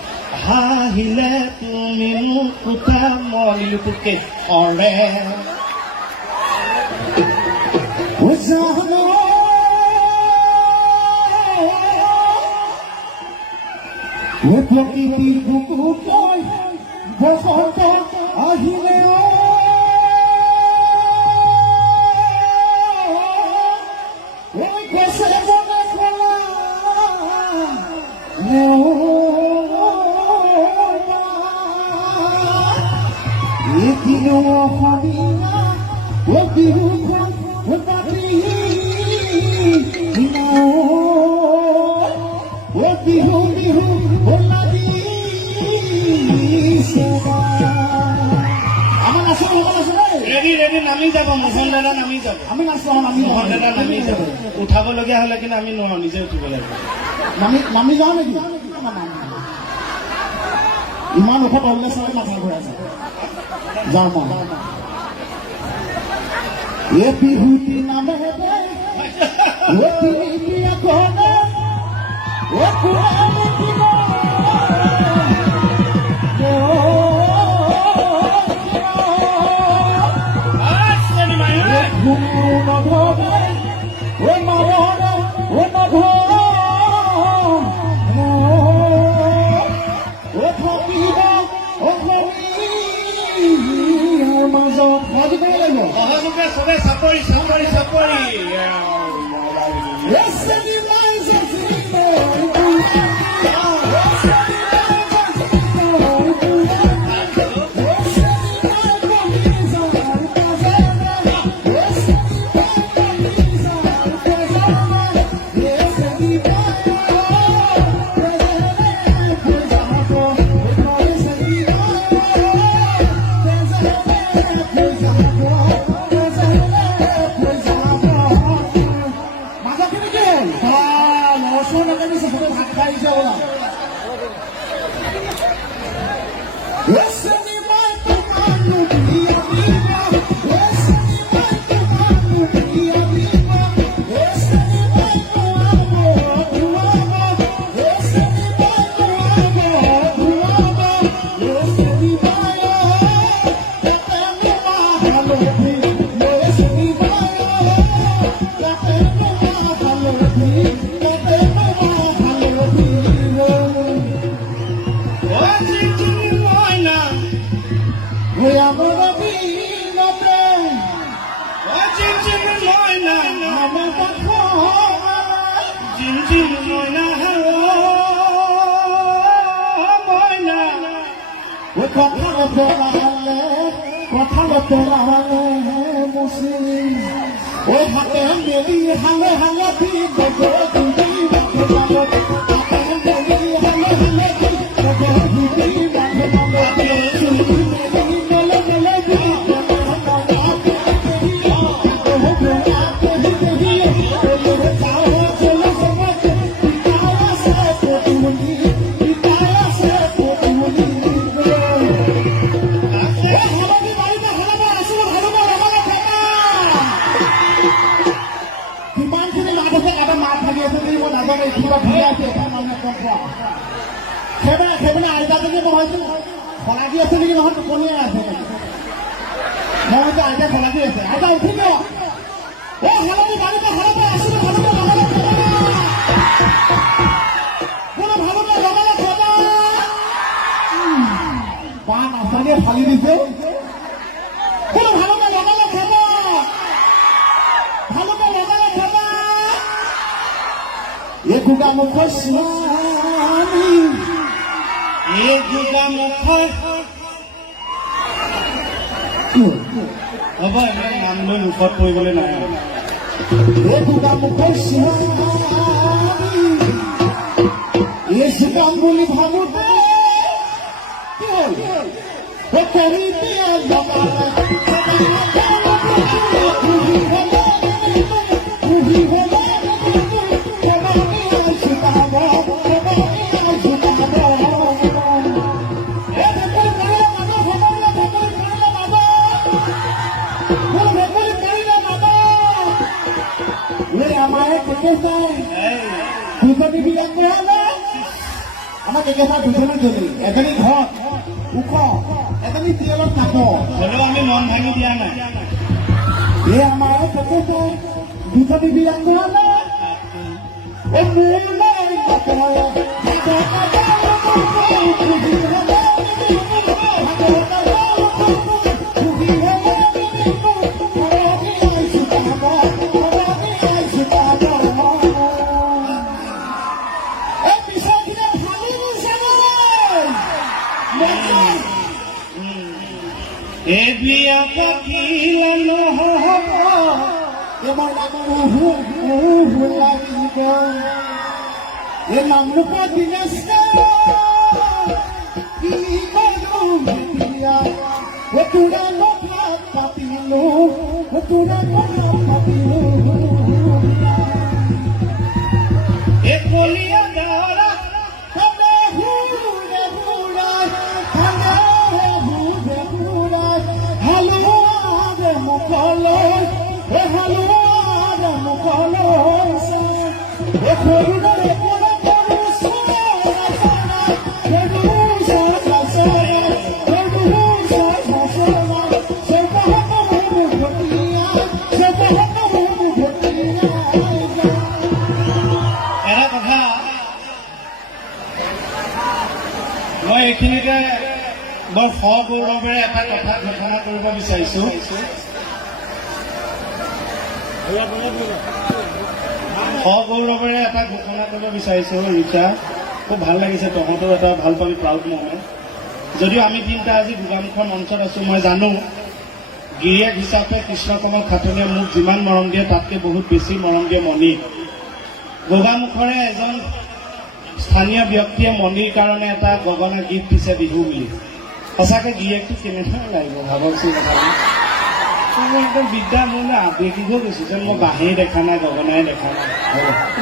হাঁহিলে তুমি মুকুতা মলি লুটুকতে সৰে প্ৰকৃতিৰ বুকুৰ মই বসন্ত আহিলে গছে বনে খোলা এদিনো অসমীয়া বিহুখন পাতি বিহু বিহু আমাৰ নাচো ৰেডি নামি যাব মোহন দাদা নামি যাব আমি নাচো মোহন দাদা নামি যাব উঠাবলগীয়া হ'লে কিন্তু আমি নোৱাৰো নিজে উঠিব লাগিব নামি যাওঁ নেকি ইমান ওখ তললে চাই মাথা ঘূৰাই আছে যাওঁ মই এ বিহুটি নামে সহযোগে চবে চাপৰি চাপৰি চাপৰি ওই আমার বিনতে জিম ময়না আমার কথা জিম ময়না ময়না ওই কথা বলালে মুসি ওই হাতে মেলি হালে হালে দিব দুদি হাতে মেলি হালে হালে দিব দুদি সেইপিনে আইতাজনী মই হয়তো খলাগি আছে নেকি নহয় টোপনিয়াই আছে মই হয়তো আইতা খলাগি আছে আইতা উঠি দিয়ক হালনি বাড়িতে হালতে আসলে ভালুকে লগালে কোনো ভালুকে লগালে খাবা পান আসানিয়ে ফালি দিছে কোনো ভালুকে লগালে খাবা ভালুকে লগালে খাবা এ গুগা মুখ স্বামী এই যুগা মুখ হ'ব এনে নাম লৈ মুখত পৰিবলৈ নাই এ গুগা মুখ স্বামী এ শিকাম বুলি ভাবোতে কি হ'ল ও কবিতে লগালে দুজনী বিয়াঙ্গ হলে আমাক একেটা দুজনী জনী এজনী ঘৰত ওখ এজনী চিৰিয়েলত নাপ হ'লেও আমি মন ভাঙি দিয়া নাই এই আমাৰ দুজনী বিয়াঙ্গ হলে এই বিয়া পাতিলে নহ'ব এবাৰ লাগিব এ নামৰূপৰ দিনেশ কি কৰিয়া তোৰা কথা পাতিলো তোৰা কথা পাতিলো এই কলিয়া গাঁৱৰা এটা কথা মই এইখিনিতে বৰ সগৌৰৱেৰে এটা কথা ঘোষণা কৰিব বিচাৰিছো সগৌৰৱেৰে এটা ঘোষণা কৰিব বিচাৰিছো ৰিচা খুব ভাল লাগিছে তহঁতৰ এটা ভাল পাবি প্ৰাউড মমেণ্ট যদিও আমি তিনিটা আজি গোগামুখৰ মঞ্চত আছো মই জানো গিৰিয়েক হিচাপে কৃষ্ণকমল খাটনিয়ে মোক যিমান মৰম দিয়ে তাতকৈ বহুত বেছি মৰম দিয়ে মণিক গোগামুখৰে এজন স্থানীয় ব্যক্তিয়ে মণিৰ কাৰণে এটা গগনা গীত দিছে বিহু বুলি সঁচাকৈ গিৰিয়েকটো কেনেধৰণে লাগিব ভাবকচোন কথাটো একদম বিদ্যা মোৰ আবেগিক হৈ গৈছো যেন মই বাঁহেই দেখা নাই গগনাই দেখা নাই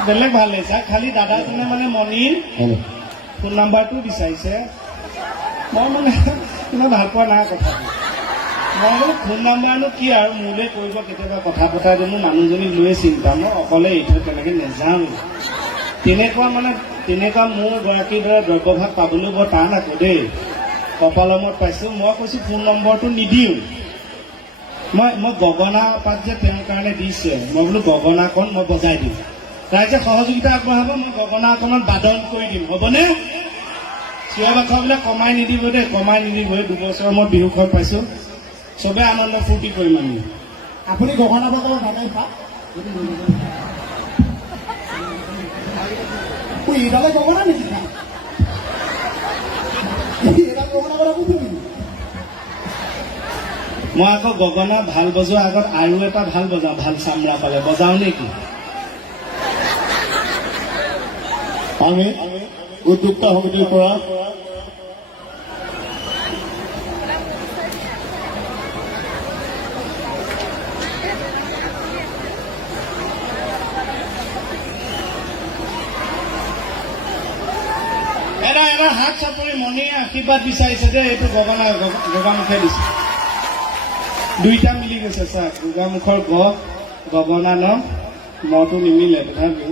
বেলেগ ভাল লাগিছে খালি দাদাজনে মানে মণিৰ ফোন নাম্বাৰটো বিচাৰিছে মই মানে ইমান ভাল পোৱা নাই কথাটো মই বোলো ফোন নাম্বাৰনো কি আৰু মোলৈ কৰিব কেতিয়াবা কথা পতাই দিয়ে মোৰ মানুহজনীক লৈয়ে চিন্তা মই অকলে এইটো তেনেকৈ নেযাওঁ তেনেকুৱা মোৰ গৰাকীৰ দৰে দ্ৰব্যভাগ পাবলৈ বৰ টান আকৌ দেই কপালমত পাইছোঁ মই কৈছোঁ ফোন নম্বৰটো নিদিওঁ মই গগনা পাত যে তেওঁৰ কাৰণে দিছে মই বোলো গগনাকণ মই বজাই দিম ৰাইজে সহযোগিতা আগবঢ়াব মই গগনাকণত বাদন কৰি দিম হ'বনে চিঞৰ বাখৰবিলাক কমাই নিদিব দেই, কমাই নিদিব। 2 বছৰৰ মই বিহু ঘৰ পাইছোঁ, চবে আনন্দ ফূৰ্তি কৰিম আমি। আপুনি গগনা বজাব জানে পা এইডালে গগনা নেকি এইডাল গগনা বজাব নেকি মই আকৌ গগনা ভাল বজোৱাৰ আগত আৰু এটা ভাল বজাওঁ, ভাল চামৰা পালে বজাওঁ নেকি? আমি উদ্যোক্তা সমিতিৰ পৰা এটা হাত চাপৰি মণিয়ে আশীৰ্বাদ বিচাৰিছে যে এইটো গগামুখে দিছে। 2টা মিলি গৈছে চা, গগামুখৰ গগনা ন মটো নিমিলে। তথাপিও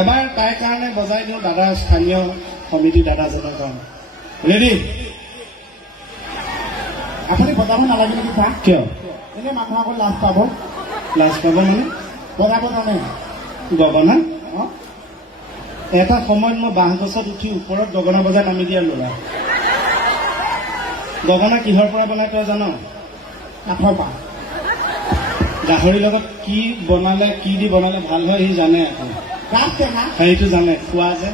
এবাৰ তাইৰ কাৰণে বজাই দিওঁ, দাদা স্থানীয় সমিতি দাদাজনৰ কাৰণে। ৰেডি? আপুনি বজাব নালাগে নেকি পা কিয় এনে মানুহ আকৌ লাজ পাব লাজ পাব মানে? বজাব জানে গগনা অঁ এটা সময়ত মই বাঁহ গছত উঠি ওপৰত গগনা বজাই নামি দিয়া ল'ৰা। গগনা কিহৰ পৰা বনাই তই জান? কাঠৰ পা গাহৰিৰ লগত কি বনালে, কি দি বনালে ভাল হয় সি জানে। আকৌ গাছ টেঙা সেইটো জানে, খোৱা যে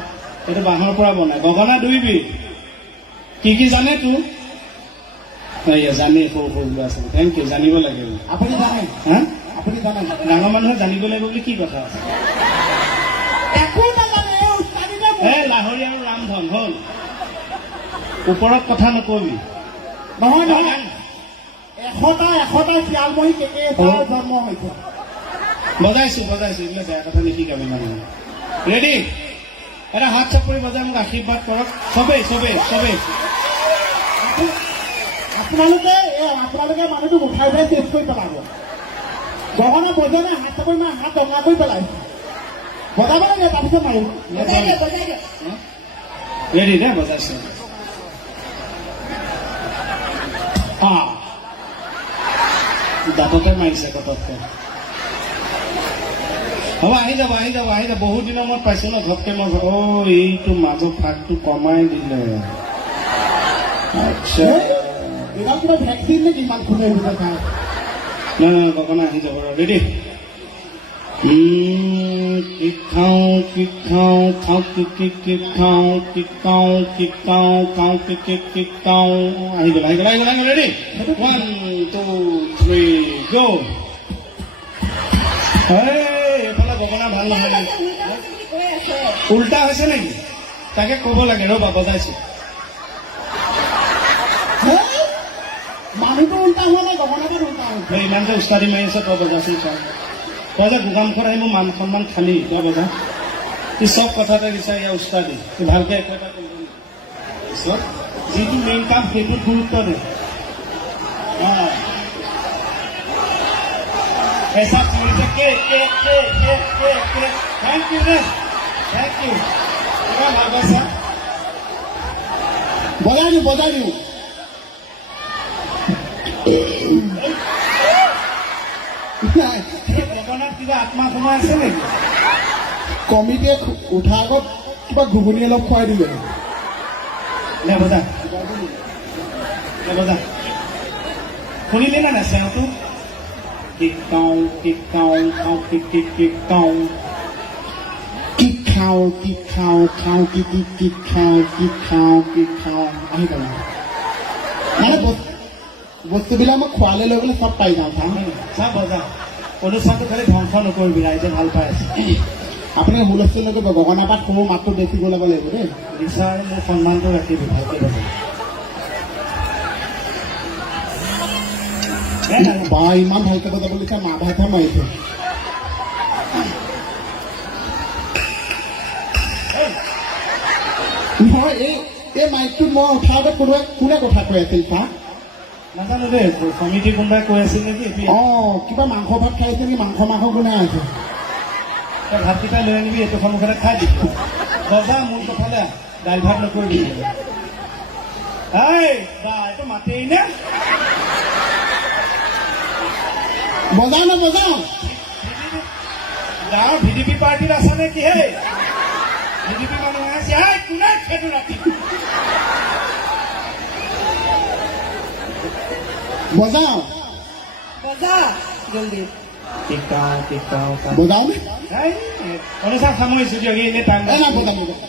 এইটো বাঁহৰ পৰা বনায়। গগনা 2 বিধ। কি জানে তোৰ? জানে, সৰু সৰু ল'ৰা ছোৱালী। থেংক ইউ, জানিব লাগে। আপুনি জানে হা? আপুনি জানে ডাঙৰ মানুহে জানিব লাগিব বুলি কি কথা আছে? একো নাজানে উস্তাদিনে লাহৰি আৰু ৰামধন হ'ল। ওপৰত কথা নকবি। নহয় নহয় এশটা শিয়ালমহী কেকেটাৰ জন্ম হৈছে বজাইছো এইবিলাক বেয়া কথা নিশিকাবি মানুহে। ৰেডি? এটা হাত চাপৰি বজাই মোক আশীৰ্বাদ কৰক চবেই। আপোনালোকে মানুহটোক উঠাই উঠাই চেষ্টা কৰি পেলাব। গগনা বজানে হাত চাপৰি মানে হাত ডঙা কৰি পেলাইছে। বজাব লাগে তাৰপিছত মাৰিব বজাই দিয়ক, বজাই দিয়ক। ৰেডি দে? বজাইছো। দাঁততে মাৰিছে কটককে। হ'ব, আহি যাব। বহুত দিনৰ মূৰত পাইছো ন ঘপকে মই। এইটো মাজৰ ফাঁকটো কমাই দিলে। আচ্ছা, এইডাল কিবা ভেকচিন নেকি ইমান খুলে খাই নাই গগনা আহি যাব। ৰেডি? খাওঁ আহি গ'ল। ৰেডি? 1 2 3 গো। এইফালে গগনা ভাল নহয় নেকি? উল্টা হৈছে নেকি? তাকে ক'ব লাগে। ৰ'বা বজাইছো। মানুহটো উল্টা হোৱা নাই গগনাটো উল্টা হৈছে ইমান যে উস্তাদি মাৰি আছে, তই বজাচোন চাওঁ। তই যে গোগামুখত আহি মোৰ মান সন্মান খালি, তই বজা। ই চব কথাতে বিচাৰি ইয়াৰ উস্তাদি। ভালকে একো এটা কৰিব পিছত যিটো মেইন কাম সেইটোত গুৰুত্ব দে। ऐसा चीज के थैंक यू भागवत বজাই দিওঁ গগনাত কিবা আত্মা সোমাই আছে নেকি? কমিটিয়ে উঠাৰ আগত কিবা ঘুগুনি অলপ খুৱাই দিলে বজা শুনিলি না নাই চেওঁটো? কিক খাওঁ কি খাওঁ আহি গ'ল মানে বস্তুবিলাক মই খোৱালে লৈ পেলাই চব পাই যাওঁ চা বজা। অনুষ্ঠানটো খালি ধ্বংস নকৰিবি, ৰাইজে ভাল পাই আছে। আপুনি হুলস্থুল নকৰিব। গগনা পাত সৰু মাতটো বেছি গ'লাব লাগিব দেই। ৰিচা আৰু মোৰ সন্মানটো ৰাখিবি ভালকে বজা। বা ইমান ভালকে বজাব লিখা মা ভাইটা মাৰিছে নহয় এই মাইকটোত মই উঠাওঁতে কোনে কথা কৈ আছিল চা নাজানো দেই, সমিতি কোনোবাই কৈ আছিল নেকি? কিবা মাংস ভাত খাইছে নেকি? মাংস গুণাই আছে ভাতকেইটা লৈ আনিবি, এইটো সন্মুখতে খাই দিবি। বজা মোৰ কথালে দাইল ভাত নকৰিবি। এইটো মাতেই নে? বজাও গাঁৱৰ ভিডিপি পাৰ্টিত আছা নেকি? ভিডিপি মানুহ আছে চাই কোনে খেদো ৰাতি বজাও বজা জলদি বজাও নে অনুষ্ঠান সামৰিছো দিয়ক এনে টাইম নাই নাই বজাও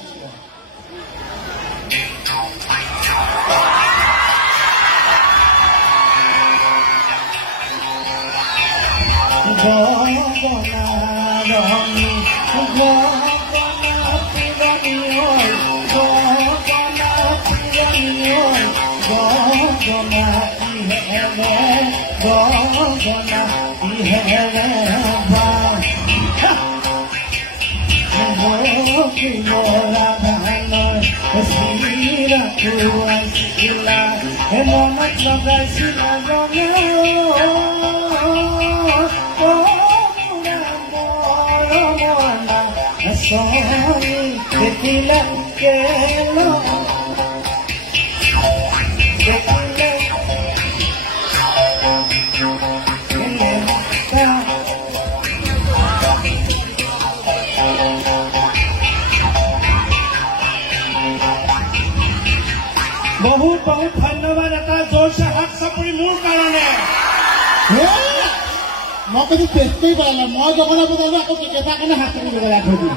বহুত বহুত ধন্যবাদ এটা জোৰছে হাত চাপৰি মোৰ কাৰণে মই কৈছো টেষ্ট কৰি পেলালে মই জগন্নাথ বজালো আকৌ কেইটা কাৰণে হাত চাপৰি বজাই থৈ দিম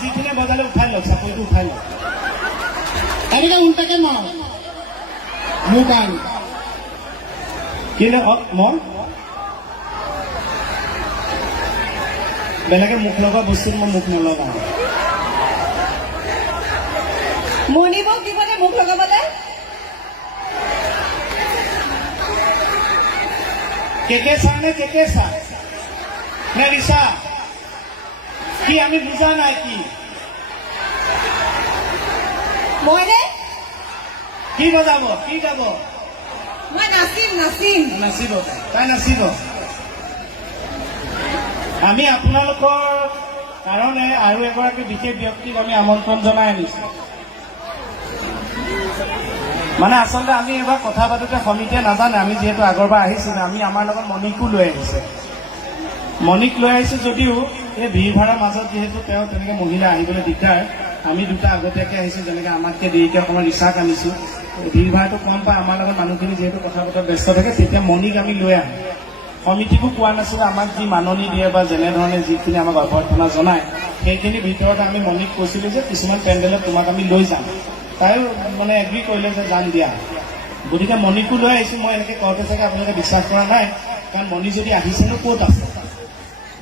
যিখিনিয়ে বজালে উঠাই লওক চাপৰিটো উঠাই লওক এনেকে উল্টাকে মাৰ মোৰ কাৰণে কিন্তু মই বেলেগে মুখ লগা বস্তুত মই মুখ নলগাওঁ মণিবক দিবনে মুখ লগাবলে কেকেচা নে কেকেচা নে ৰিচা কি আমি বুজা নাই কি মই নে কি বজাব কি গাব মই নাচিম নাচিম নাচিব তাই নাচিব আমি আপোনালোকৰ কাৰণে আৰু এগৰাকী বিশেষ ব্যক্তিক আমি আমন্ত্ৰণ জনাই আনিছো মানে আচলতে আমি এইবাৰ কথা পাতোতে সমিতিয়ে নাজানে আমি যিহেতু আগৰবাৰ আহিছিলো আমি আমাৰ লগত মণিকো লৈ আহিছে মণিক লৈ আহিছো যদিও এই ভিৰ ভাড়াৰ মাজত যিহেতু তেওঁ তেনেকে মহিলা আহিবলৈ দিগদাৰ আমি দুটা আগতীয়াকৈ আহিছো যেনেকে আমাতকৈ দেৰিকৈ অকণমান ৰিচাক আনিছো ভিৰ ভাড়াটো কম পায় আমাৰ লগত মানুহখিনি যিহেতু কথা পতাত ব্যস্ত থাকে তেতিয়া মণিক আমি লৈ আহোঁ সমিতিকো কোৱা নাছিলে আমাক যি মাননি দিয়ে বা যেনেধৰণে যিখিনি আমাক অভ্যৰ্থনা জনায় সেইখিনিৰ ভিতৰত আমি মণিক কৈছিলোঁ যে কিছুমান পেণ্ডেলত তোমাক আমি লৈ যাম তাইও মানে এগ্ৰী কৰিলে যে যাম দিয়া গতিকে মণিকো লৈ আহিছোঁ মই এনেকৈ কওঁতে চাগে আপোনালোকে বিশ্বাস কৰা নাই কাৰণ মণি যদি আহিছেনো ক'ত আছে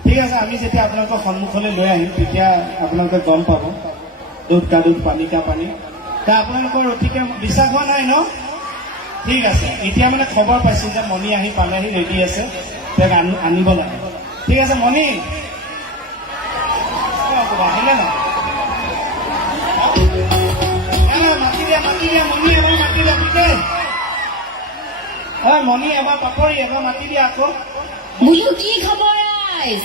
ঠিক আছে আমি যেতিয়া আপোনালোকৰ সন্মুখলৈ লৈ আহিম তেতিয়া আপোনালোকে গম পাব দুধ কা দুধ পানী কা পানী আপোনালোকৰ অতিকে বিশ্বাস হোৱা নাই ন ঠিক আছে এতিয়া মানে খবৰ পাইছোঁ যে মণি আহি পালেহি ৰেডি আছে তেওঁক আনিব লাগে ঠিক আছে মণি আহিলে ন মাতি দিয়া মণি এবাৰ মাতি দিয়া ঠিক হয় মণি এবাৰ পাপৰি এবাৰ মাতি দিয়া আকৌ বোলো কি খবৰ আইজ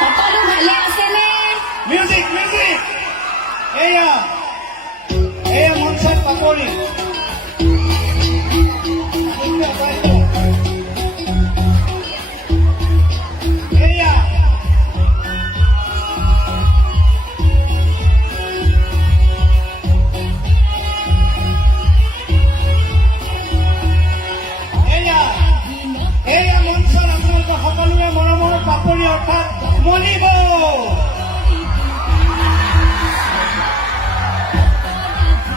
সকলো ভালে আছেনে মিউজিক মিউজিক এয়া এয়া মঞ্চত পাপৰি এয়া এয়া মঞ্চত আপোনালোকৰ সকলোৰে মৰমৰ পাপৰি অৰ্থাৎ মণিব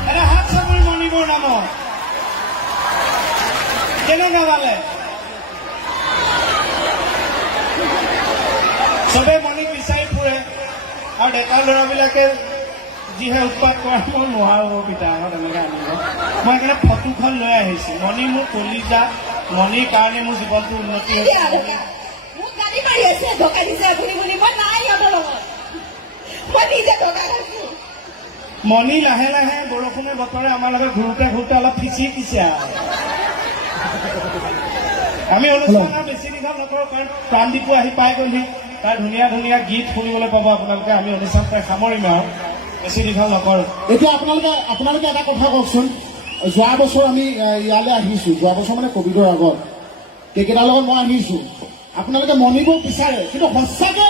এটা হাত চাপৰি মণিবৰ নামত কেনেকুৱা পালে চবে মণিক বিচাৰি ফুৰে আৰু ডেকা ল'ৰাবিলাকে যিহে উৎপাত কৰা মই নোৱাৰো পিতাহঁত এনেকৈ আনিব মই সেইকাৰণে ফটোখন লৈ আহিছোঁ মণি মোৰ কলিজা মণিৰ কাৰণে মোৰ জীৱনটো উন্নতি হৈছে মোক গালি মাৰি আছে ধকা দিছে আপুনি বুলি মই নাই সিহঁতৰ লগত মই নিজে ধকা খাইছো মণি লাহে লাহে বৰষুণৰ বতৰে আমাৰ লগত ঘূৰোতে ঘূৰোতে অলপ ফিচিকিছে আৰু আমি অনুষ্ঠানৰ বেছি দীঘল নকৰোঁ কাৰণ প্ৰাণদীপো আহি পাই গ'লহি তাৰ ধুনীয়া ধুনীয়া গীত শুনিবলৈ পাব আপোনালোকে আমি অনুষ্ঠান প্ৰায় সামৰিম আৰু বেছি দীঘল নকৰোঁ এতিয়া আপোনালোকে এটা কথা কওকচোন যোৱা বছৰ আমি ইয়ালৈ আহিছোঁ যোৱা বছৰ মানে কভিডৰ আগত কেইকেইটাৰ লগত মই আহিছোঁ আপোনালোকে মণিব বিচাৰে কিন্তু সঁচাকে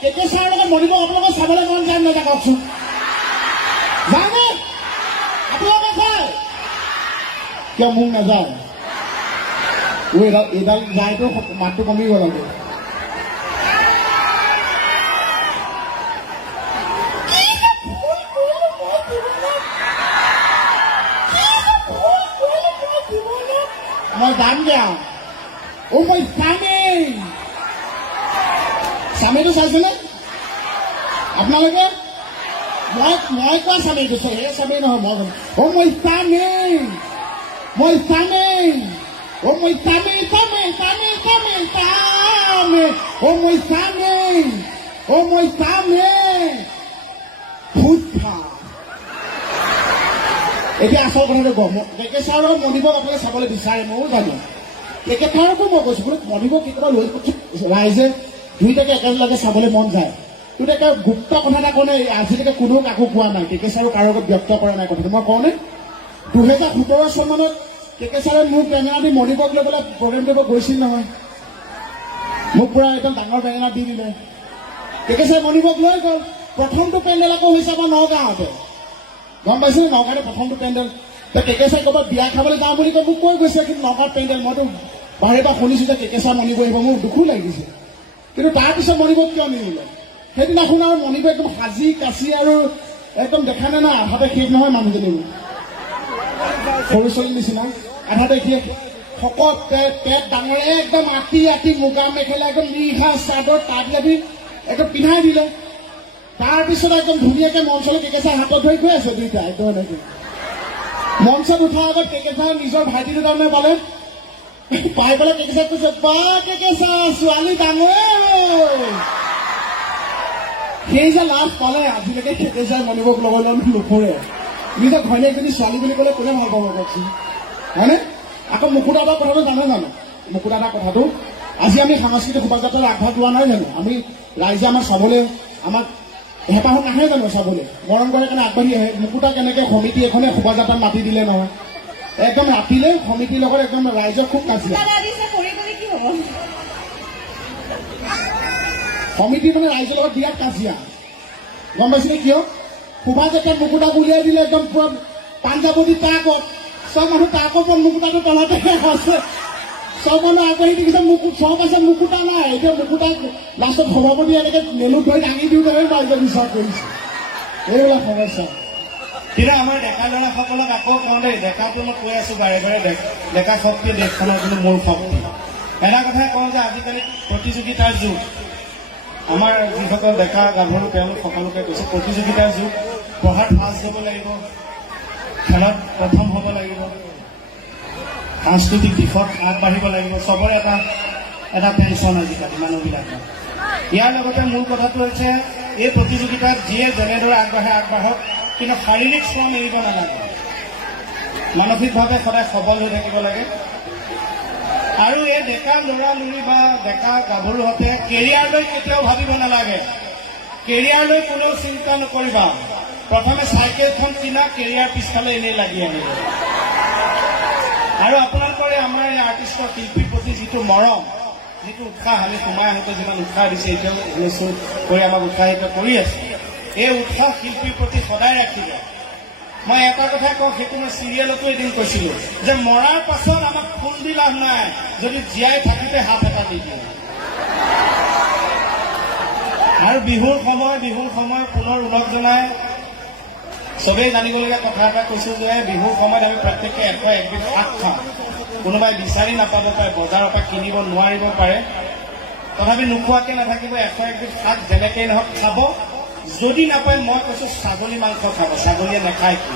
কেকে ছাৰৰ লগত মণিপুৰ আপোনালোকক চাবলৈ মন যায় নাযায় কওকচোন যায়নে আপোনালোকে চায় কিয় মোক নাযায় এইডাল যায়তো মাতটো কমি গ'ল আকৌ মই যাম দিয়া মই স্বামীটো চাইছেনে আপোনালোকে মই কোৱা স্বামীটো সেই স্বামী নহয় মই মই স্বামী মই স্বামী মই স্বামী স্বামী স্বামী স্বামী স্বামী মই স্বামী মই স্বামী ভূত খা এতিয়া আচল কথাটো কম কেকে ছাৰৰ লগত মণিপুৰক আপোনালোকে চাবলৈ বিচাৰে ময়ো জানো কেকে ছাৰকো মই কৈছো বোলো মণিপুৰক কেতিয়াবা লৈ ৰাইজে দুইটাকে একেলগে চাবলৈ মন যায় কিন্তু এটা গুপ্ত কথা এটা কওঁ আজিলৈকে কোনেও কাকো কোৱা নাই কেকে ছাৰো কাৰো আগত ব্যক্ত কৰা নাই কথাটো মই কওঁনে 2017 চন মানত কেকে ছাৰে মোক বেঙেনা দি মণিপুৰক লৈ পেলাই প্ৰগ্ৰেম কৰিব গৈছিল নহয় মোক পুৰা একদম ডাঙৰ বেঙেনা দি দিলে কেকে ছাৰে মণিপুৰক লৈ গ'ল প্ৰথমটো পেণ্ডেল আকৌ হৈছে আমাৰ নগাঁৱতে গম পাইছে নগাঁৱতে প্ৰথমটো পেণ্ডেল কেকে ছাৰে ক'ৰবাত বিয়া খাবলৈ যাওঁ বুলি কৈ মোক কৈ গৈছে কিন্তু নগাঁৱত পেণ্ডেল মইতো বাহিৰৰ পৰা শুনিছোঁ যে কেকে ছাৰ মণিপুৰ আহিব মোৰ দুখো লাগিছে কিন্তু তাৰপিছত মণিপুৰ কিয় নিনিলে সেইদিনাখন আৰু মণিপুৰ একদম সাজি কাচি আৰু একদম দেখা নাই না আধাতে শেষ নহয় মানুহজনী সৰু ছোৱালীৰ নিচিনা আধাতে শেষ শকত পেট ডাঙৰ একদম আঁতি আঁতি মুগা মেখেলা একদম ৰিহা চাদৰ তাঁত লাগি একদম পিন্ধাই দিলে তাৰপিছত একদম ধুনীয়াকৈ মঞ্চলৈ কেকে ছাৰ হাতত ধৰি গৈ আছে দুইটা একদম এনেকৈ মঞ্চত উঠাৰ আগত কেকে ছাৰ নিজৰ ভাইটি দুটামানে পালে পাই পেলাই কেকে ছাৰ কৈছে বা কেকে ছাৰ ছোৱালী ডাঙৰ সেই যে লাভ পালে আজিলৈকে কেকে ছাৰ মণিপুৰক লগত নুফুৰে নিজৰ ঘৈণীয়েকজনী ছোৱালী বুলি ক'লে কোনে ভাল পাব কওকচোন হয়নে আকৌ মুকুতাদাৰ কথাটো জানে জানো মুকুতাদাৰ কথাটো আজি আমি সাংস্কৃতিক শোভাযাত্ৰাত আগভাগ লোৱা নাই জানো আমি ৰাইজে আমাক চাবলৈ আমাক হেঁপাহত নাহে জানো চাবলৈ মৰম কৰে কাৰণে আগবাঢ়ি আহে মুকুতা কেনেকৈ সমিতি এখনে শোভাযাত্ৰাত মাতি দিলে নহয় একদম ৰাতিলে সমিতিৰ লগত একদম ৰাইজক খুব কাজিয়া সমিতি মানে ৰাইজৰ লগত বিৰাট কাজিয়া গম পাইছিলে কিয় শোভাযাত্ৰাত মুকুতাক উলিয়াই দিলে একদম পুৰা পাঞ্জাৱতী তাকত চব মানুহ তাকত মুকুতাটো তলতে আছে চব মানুহ আগবাঢ়ি দেখিছে চব আছে মুকুতা নাই এতিয়া মুকুতাক লাষ্টত সভাপতি এনেকৈ মেলুত ধৰি দাঙি দিওঁতেহে ৰাইজে বিশ্বাস কৰিছে এইবিলাক সমস্যা কিন্তু আমাৰ ডেকা ল'ৰাসকলক আকৌ কওঁ দেই ডেকাটো মই কৈ আছো বাৰে বাৰে ডেকা শক্তি দেশখনৰ কিন্তু মূল শক্তি এটা কথাই কওঁ যে আজিকালি প্ৰতিযোগিতাৰ যুগ আমাৰ যিসকল ডেকা গাভৰু তেওঁলোক সকলোকে কৈছে প্ৰতিযোগিতাৰ যুগ পঢ়াত ফাৰ্ষ্ট হ'ব লাগিব খেলত প্ৰথম হ'ব লাগিব সাংস্কৃতিক দিশত আগবাঢ়িব লাগিব চবৰে এটা টেনশ্যন আজিকালি মানুহবিলাকৰ ইয়াৰ লগতে মূল কথাটো হৈছে এই প্ৰতিযোগিতাত যিয়ে যেনেদৰে আগবাঢ়ক কিন্তু শাৰীৰিক শ্ৰম এৰিব নালাগে মানসিকভাৱে সদায় সবল হৈ থাকিব লাগে আৰু এই ডেকা ল'ৰা লৰি বা ডেকা গাভৰুহঁতে কেৰিয়াৰলৈ কেতিয়াও ভাবিব নালাগে কেৰিয়াৰলৈ কোনেও চিন্তা নকৰিবা প্ৰথমে চাইকেলখন কিনা কেৰিয়াৰ পিছফালে এনেই লাগি আহিব আৰু আপোনালোকৰে আমাৰ এই আৰ্টিষ্টৰ শিল্পীৰ প্ৰতি যিটো মৰম যিটো উৎসাহ আমি সোমাই আহোঁতে যিমান উৎসাহ দিছে এতিয়াও হুলস্থুল কৰি আমাক উৎসাহিত কৰি আছে এই উৎসাহ শিল্পীৰ প্ৰতি সদায় ৰাখিব মই এটা কথা কওঁ সেইটো মই চিৰিয়েলতো এদিন কৈছিলো যে মৰাৰ পাছত আমাক ফুল দি লাভ নাই যদি জীয়াই থাকোঁতে হাত এটা দি দিয়ে আৰু বিহুৰ সময় পুনৰ ওলগ জনাই চবেই জানিবলগীয়া কথা এটা কৈছো যে বিহুৰ সময়ত আমি প্ৰত্যেকে 101 বিধ শাক খাওঁ কোনোবাই বিচাৰি নাপাব পাৰে বজাৰৰ পৰা কিনিব নোৱাৰিব পাৰে তথাপি নোখোৱাকৈ নাথাকিব 101 বিধ শাক যেনেকেই নহওক খাব যদি নাপায় মই কৈছো ছাগলী মাংস খাব ছাগলীয়ে নাখায় কি